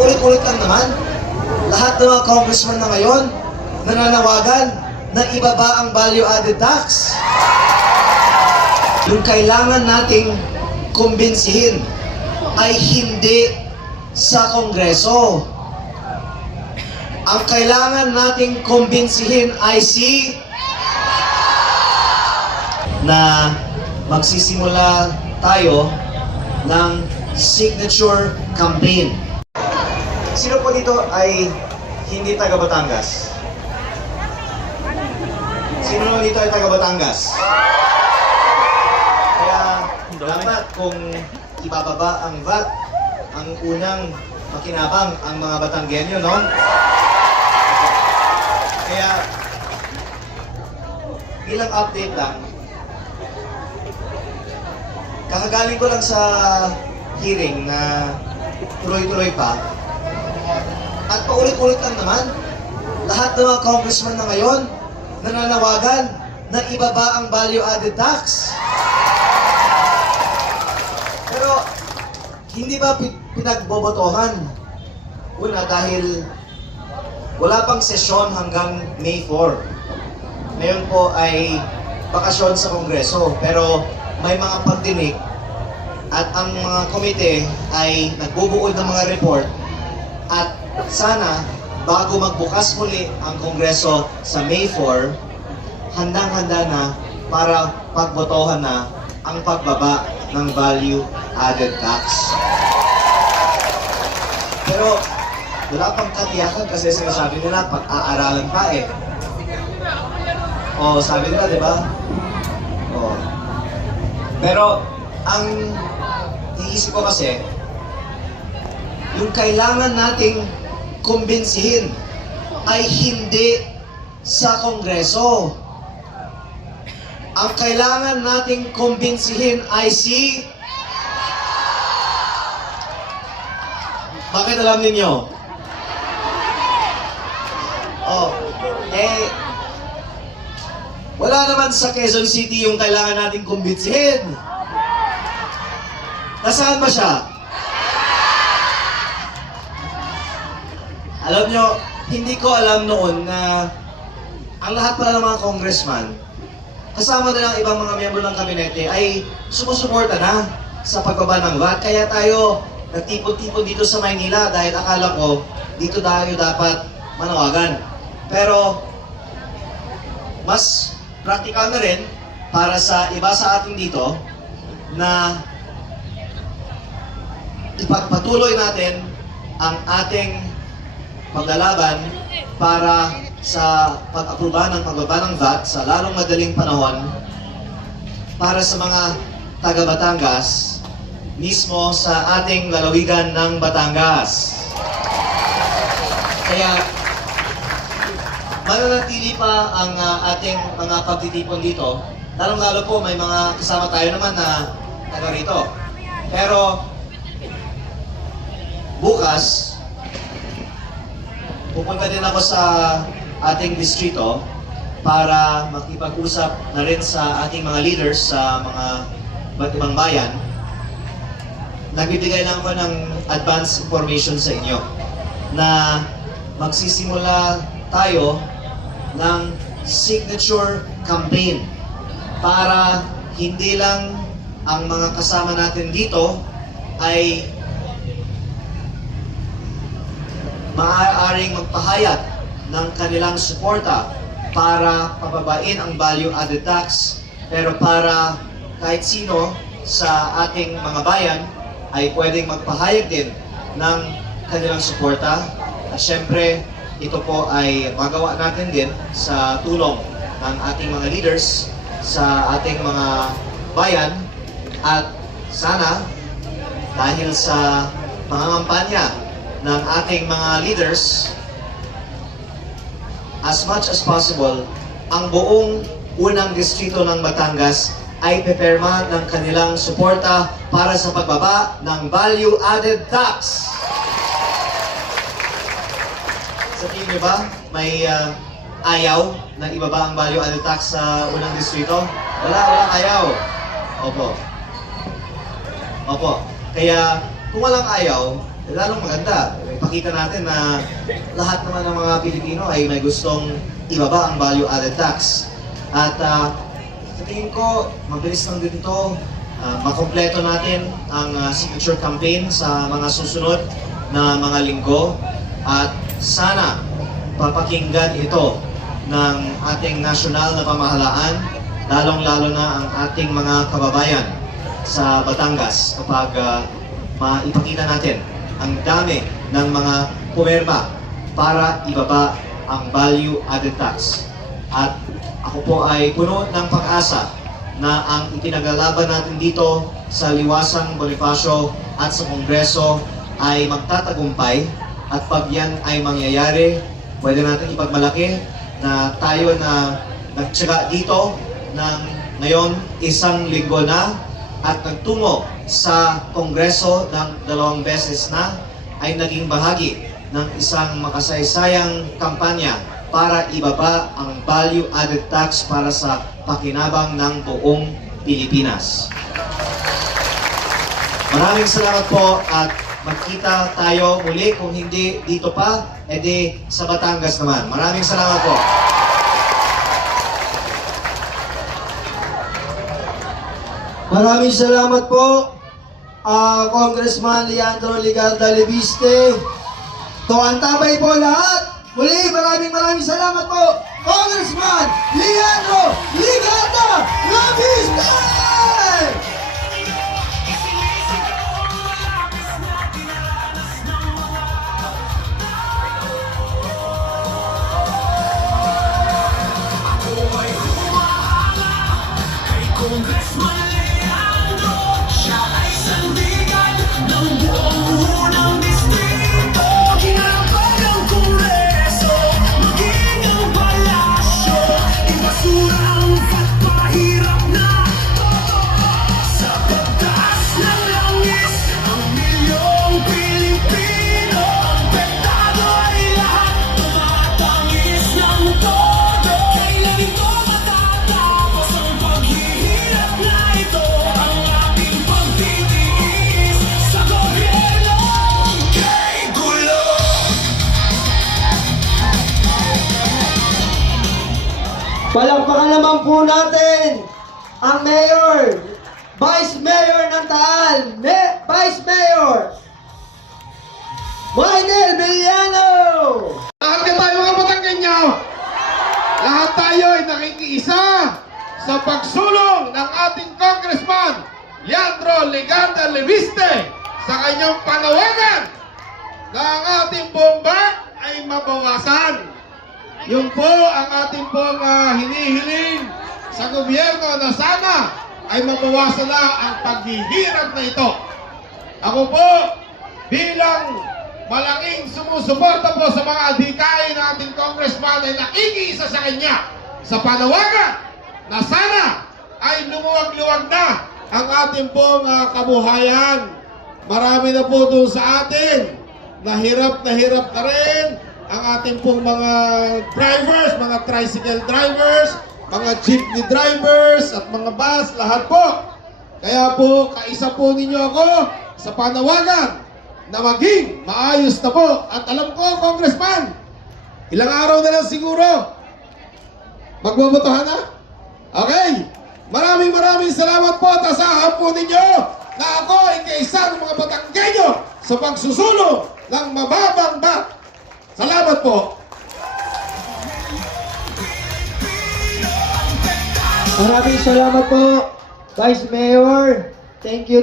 paulit-ulit lang naman. Lahat ng mga congressman na ngayon, nananawagan na ibaba ang value-added tax. Yung kailangan nating kumbinsihin ay hindi sa Kongreso. Ang kailangan nating kumbinsihin ay na magsisimula tayo ng signature campaign. Sino po dito ay hindi taga Batangas? Sino naman dito ay taga Batangas? Kaya dapat kung ibababa ang VAT, ang unang makinabang ang mga Batanggenyo, no? Kaya bilang update lang, kakagaling ko lang sa hearing na tuloy-tuloy pa. At paulit-ulit lang naman, lahat ng mga congressman na ngayon nananawagan na ibaba ang value-added tax. Pero hindi ba pinagbobotohan? Una, dahil wala pang sesyon hanggang May 4. Ngayon po ay bakasyon sa Kongreso, pero may mga pagdinig at ang mga komite ay nagbubuod ng mga report at sana bago magbukas muli ang Kongreso sa May 4, handang-handa na para pagbotohan na ang pagbaba ng value-added tax. Pero wala pang katiyakan kasi sinasabi nila pag-aaralan pa eh. O, sabi nila, di ba? O. Pero, ang iisip ko kasi, yung kailangan nating kumbinsihin ay hindi sa Kongreso. Ang kailangan nating kumbinsihin ay Bakit alam ninyo? Oh, wala naman sa Quezon City yung kailangan nating kumbinsihin. Nasaan ba siya? Alam nyo, hindi ko alam noon na ang lahat pala ng mga congressman, kasama na ng ibang mga miyembro ng kabinete, ay sumusuporta na sa pagbaba ng VAT. Kaya tayo nagtipon-tipon dito sa Maynila dahil akala ko dito tayo dapat manawagan. Pero mas practical na rin para sa iba sa atin dito na ipagpatuloy natin ang ating paglalaban para sa pag-aproba ng pagbaba ng VAT sa lalong madaling panahon para sa mga taga Batangas mismo sa ating lalawigan ng Batangas. Kaya mananatili pa ang ating mga pagtitipon dito. Lalong-lalo po may mga kasama tayo naman na taga rito. Pero bukas, pupunta din ako sa ating distrito para makipag-usap na rin sa ating mga leaders sa mga iba't ibang bayan. Nagbibigay lang ako ng advance information sa inyo na magsisimula tayo ng signature campaign para hindi lang ang mga kasama natin dito ay maaaring magpahayag ng kanilang suporta para pababain ang value-added tax, pero para kahit sino sa ating mga bayan ay pwedeng magpahayag din ng kanilang suporta. At syempre, ito po ay magawa natin din sa tulong ng ating mga leaders sa ating mga bayan. At sana, dahil sa pangangampanya ng ating mga leaders, as much as possible, ang buong unang distrito ng Batangas ay peperma ng kanilang suporta para sa pagbaba ng value-added tax. Sa tingin niyo ba, may ayaw na ibaba ang value-added tax sa unang distrito? Walang ayaw. Opo. Opo. Kaya, kung walang ayaw, lalong maganda. ipakita natin na lahat naman ng mga Pilipino ay may gustong ibaba ang value-added tax. At sa tingin ko, mabilis lang din ito. Makompleto natin ang signature campaign sa mga susunod na mga linggo. At sana papakinggan ito ng ating nasyonal na pamahalaan, lalong-lalo na ang ating mga kababayan sa Batangas kapag maipakita natin ang dami ng mga pumerma para ibaba ang value-added tax. At ako po ay puno ng pag-asa na ang ipinaglalaban natin dito sa Liwasang Bonifacio at sa Kongreso ay magtatagumpay, at pag yan ay mangyayari, pwede natin ipagmalaki na tayo na nagtsaga dito ng ngayon 1 linggo na at nagtungo sa Kongreso ng 2 beses na, ay naging bahagi ng isang makasaysayang kampanya para ibaba ang value-added tax para sa pakinabang ng buong Pilipinas. Maraming salamat po at magkita tayo muli, kung hindi dito pa, edi sa Batangas naman. Maraming salamat po. Maraming salamat po, Congressman Leandro Ligarda Leviste. To antabay po lahat. Muli, maraming salamat po, Congressman Leandro Ligarda Leviste! Congressman Leandro, siya ay sandigan ng buong unang distrito. Kinakapag ang Kongreso, maging ang palasyo, ibasura ang pagpahirap na totoo. Sa pagtaas ng langis, ang milyong Pilipino, ang pektado ay lahat tumatangis ng todo. Kailan ito matatapos ang paghihirap na ito, ang ating pagtitiis sa gobyerno kay gulo? Palakpakan naman po natin ang Mayor, Vice Mayor ng Taal, Vice Mayor Maynel Villano! Lahat na tayo mga Batanggenyo, lahat tayo ay nakikiisa sa pagsulong ng ating Congressman Leandro Ligarda Leviste sa kanyang panawagan na ang ating bomba ay mabawasan. Yun po ang ating pong hinihiling sa gobyerno, na sana ay mabawasan na ang paghihirap na ito. Ako po bilang malaking sumusuporta po sa mga adhikain ng ating congressman ay nakikiisa sa kanya sa panawagan na sana ay lumuwag-luwag na ang ating pong kabuhayan. Marami na po doon sa atin na hirap na rin ang ating pong mga drivers, mga tricycle drivers, mga jeepney drivers at mga bus, lahat po. Kaya po, kaisa po ninyo ako sa panawagan na maging maayos na po. At alam ko, Congressman, ilang araw na lang siguro magbobotohan na. Okay? Maraming salamat po at asahan po ninyo na ako ay kaisa ng mga Batanggenyo sa pagsusulong ng mababang bat. Salamat po. Maraming salamat po, Vice Mayor. Thank you.